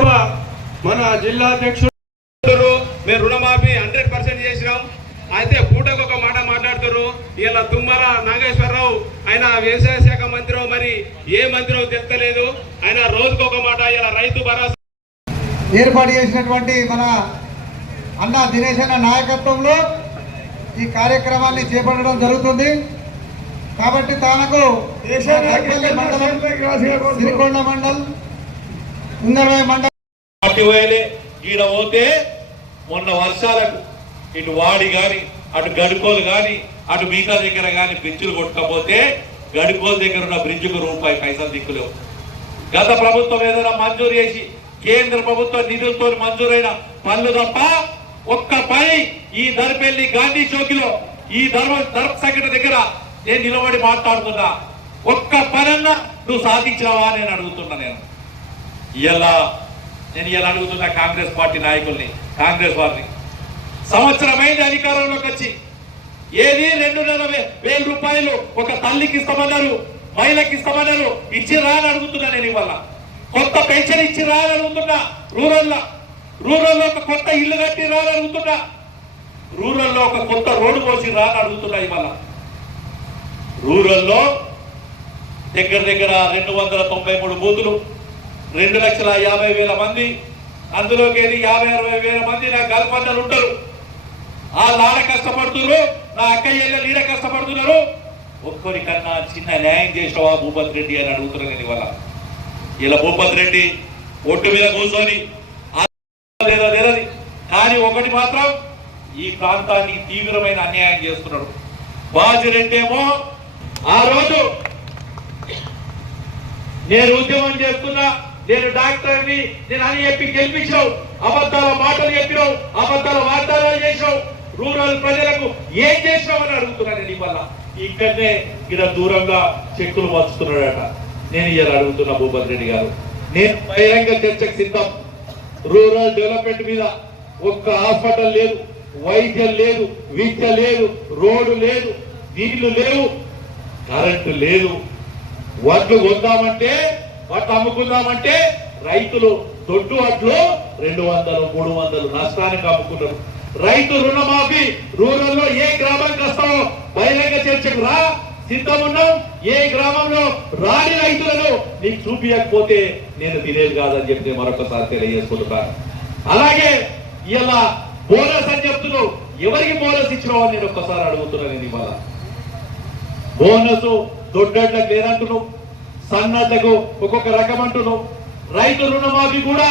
మన జిల్లా అధ్యక్షుడు మేము రుణమాఫీ 100% చేసినాం. అయితే పూటకు ఒక మాట మాట్లాడుతారు. ఇలా తుమ్మల నాగేశ్వరరావు ఆయన వ్యవసాయ శాఖ మంత్రి, మరి ఏ మంత్రో తెలుస్తలేదు. ఆయన రోజుకు ఒక మాట ఇలా రైతు భరోసా ఏర్పాటు చేసినటువంటి మన అన్న దినేష్ అన్న నాయకత్వంలో ఈ కార్యక్రమాన్ని చేపట్టడం జరుగుతుంది. కాబట్టి తనకు సిరికొండ మండల్ ఉంగరవై మండల్ ఈడ పోతే మొన్న వర్షాలకు ఇటు వాడి కానీ అటు గడుకోలు కానీ అటు మిగతా దగ్గర కానీ బ్రిడ్జులు కొట్టకపోతే గడుకోలు దగ్గర ఉన్న బ్రిడ్జుకు రూపాయి పైసలు దిక్కులేవు. గత ప్రభుత్వం ఏదైనా మంజూరు చేసి కేంద్ర ప్రభుత్వ నిధులతో మంజూరైన పనులు తప్ప ఒక్క పని ఈ దర్పల్లి గాంధీ చౌకిలో ఈ ధర్మ సంఘటన దగ్గర నేను నిలబడి మాట్లాడుతున్నా. ఒక్క పనన్నా నువ్వు సాధించినావా నేను అడుగుతున్నా. నేను ఇలా అడుగుతున్నా కాంగ్రెస్ పార్టీ నాయకుల్ని, కాంగ్రెస్ వారిని. సంవత్సరమైంది అధికారంలోకి వచ్చి, ఏది 2,500 రూపాయలు ఒక తల్లికి ఇస్తామన్నారు, మహిళకి ఇస్తామన్నారు, ఇచ్చిరా అని అడుగుతున్నా. నేను ఇవాళ కొత్త పెన్షన్ ఇచ్చిరా అని అడుగుతున్నా. రూరల్లో ఒక కొత్త ఇల్లు కట్టి రా అని అడుగుతున్నా. రూరల్లో ఒక కొత్త రోడ్డు పోసి రా అని అడుగుతున్నా. ఇవాళ రూరల్లో దగ్గర 293 బూతులు, 2,50,000 మంది, అందులోకి 50-60,000 మంది నా గల్పన్నలు ఉంటారు. వాళ్ళు ఆడ కష్టపడుతున్నారు, నా అక్కయ్యలు ఈడ కష్టపడుతున్నారు. ఒక్కరికన్నా చిన్న న్యాయం చేసినవా భూపతి రెడ్డి అని అడుగుతున్నారు. నేను ఇవాళ ఇలా భూపతి రెడ్డి ఒట్టు మీద కూర్చొని లేదా తెలియదు, కానీ ఒకటి మాత్రం ఈ ప్రాంతానికి తీవ్రమైన అన్యాయం చేస్తున్నాడు. బాజిరెడ్డి ఏమో ఆ రోజు నేను ఉద్యమం చేస్తున్నా, నేను డాక్టర్ని నేను అని చెప్పి గెలిపించావు, అబద్ధాల మాటలు చెప్పినావు, అబద్ధాల వాగ్దానాలు చేసావు, రూరల్ ప్రజలకు ఏం చేసినావు అని అడుగుతున్నాను. నేను ఇవాళ ఇక్కడనే ఇక్కడ దూరంగా చెక్కులు మార్చుతున్నాడట. నేను ఇలా అడుగుతున్నా భూపతి రెడ్డి గారు, నేను బహిరంగ చర్చకు సిద్ధం. రూరల్ డెవలప్మెంట్ మీద ఒక్క హాస్పిటల్ లేదు, వైద్యం లేదు, విద్య లేదు, రోడ్డు లేదు, నీళ్లు లేవు, కరెంటు లేదు. వడ్లు కొందామంటే, వడ్లు అమ్ముకుందామంటే రైతులు దొడ్డు వడ్లు 200-300 నష్టానికి అమ్ముకున్నారు. రైతు రుణమాఫీ రూరల్లో ఏ గ్రామానికి వస్తామో బహిరంగ చర్చకు రా, సిద్ధమున్నాం. ఏ గ్రామంలో రాని రైతులను నీకు చూపించకపోతే నేను తినేది కాదని చెప్పి మరొకసారి తెలియజేసుకుంటున్నాను. అలాగే ఇలా బోనస్ అని చెప్తున్నావు, ఎవరికి బోనస్ ఇచ్చినావు అని నేను ఒక్కసారి అడుగుతున్నాను. నేను ఇవాళ బోనస్ దొడ్డలకు లేదంటున్నావు, సన్నడ్లకు ఒక్కొక్క రకం అంటున్నావు. రైతు రుణమాఫీ కూడా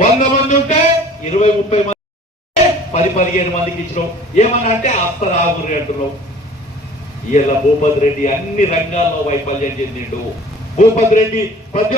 100 మంది ఉంటే 20-30 మంది 10-15 మందికి ఇచ్చినావు. ఏమన్నా అంటే అస్తరాగురి అంటున్నావు. ఇలా భూపతి రెడ్డి అన్ని రంగాల్లో వైఫల్యం చెందిండు. భూపతి రెడ్డి ప్రతి